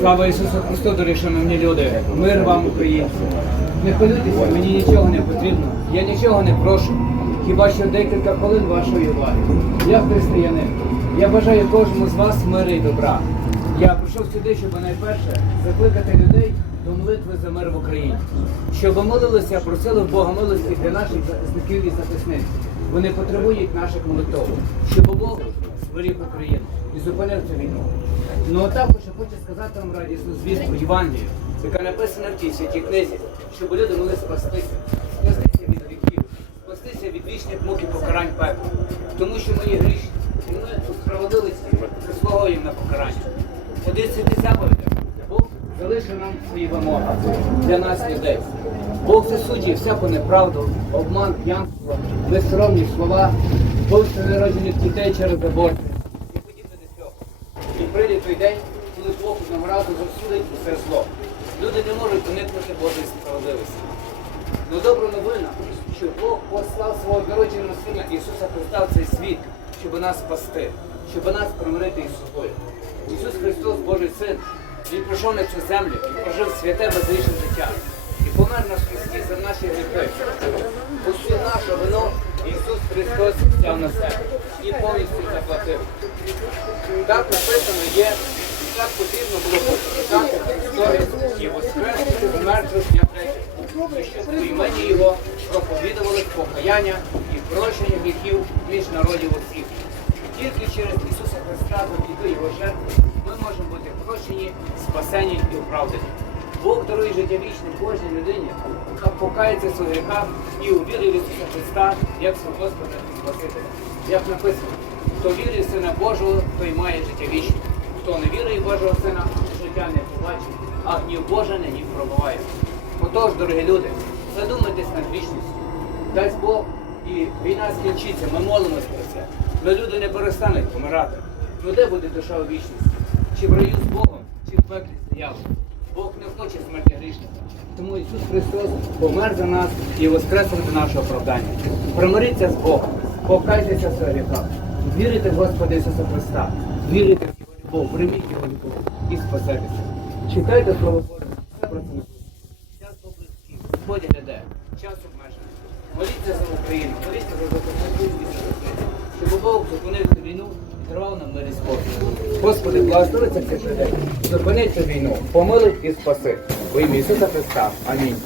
Слава Ісусу Христу, дорогі шановні люди! Мир вам, українці! Не хвилюйтеся, мені нічого не потрібно. Я нічого не прошу. Хіба що декілька хвилин вашої уваги. Я християнин. Я бажаю кожному з вас миру і добра. Я прийшов сюди, щоб найперше закликати людей до молитви мир в Україні. Щоб молилися, просили в Бога милості для наших захисників і захисниць. Вони потребують наших молитов, щоб Бог зберіг Україну і зупинив цю війну. Ну а також я хочу сказати вам радісну звістку Євангелію, яка написана в тій святій книзі, щоб люди могли спастися, спастися від віків, спастися від вічних мук і покарань пекла. Тому що ми є грішні, і ми справедливості заслуговуємо на покарання. 10 заповідях Бог залишив нам свої вимоги для нас, людей. Бог засуджує всяку неправду, обман, п'янство, безсоромні слова, вбивство народжених дітей через аборти і подібне до цього. І прийде той день, коли Бог одного разу засудить усе зло. Люди не можуть уникнути Божої справедливості. Ну добра новина, що Бог послав свого народженого сина Ісуса Христа в цей світ, щоб нас спасти, щоб нас примирити із собою. Ісус Христос, Божий Син, Він прийшов на цю землю і прожив святе безгрішне життя. І помер на Христі за наші гріхи. Усю нашу вину Ісус Христос взяв на себе і повністю заплатив. Так написано є, і так потрібно було почитати історію і воскреснути з мертвих дня третього, щоб у імені Його проповідували покаяння і прощення гріхів між народів усіх. Тільки через Ісуса Христа завдяки Його жертві ми можемо бути прощені, спасені і оправдані. Бог дарує життя вічне кожній людині, яка покається в своїх гріхах і увірує в Ісуса Христа як свого Господа і Спасителя. Як написано, хто вірує в Сина Божого, той має життя вічне. Хто не вірує в Божого Сина, життя не побачить, а гнів Божий на ній пробуває. Отож, дорогі люди, задумайтесь над вічністю. Дасть Бог і війна скінчиться, ми молимось про це. Але люди не перестануть помирати. Ну де буде душа у вічності? Чи в раю з Богом, чи в пеклі з дияволом? Бог не хоче смерті грішника. Тому Ісус Христос помер за нас і воскресив до нашого оправдання. Примиріться з Богом, покайтеся в своїх гріхах, вірите в Господа Ісуса Христа, вірите в Його любов, прийміть Його любов і спасетеся. Читайте Слово Боже, все про це написано. Час поблизький, Господь гляде, час обмежений. Моліться за Україну, моліться за допомогу щоб Бог зупинив цю війну і тривав нам мир і спокій. Господи, благослови цих зупини цю війну, помилуй і спаси. Во ім'я Ісуса Христа. Амінь.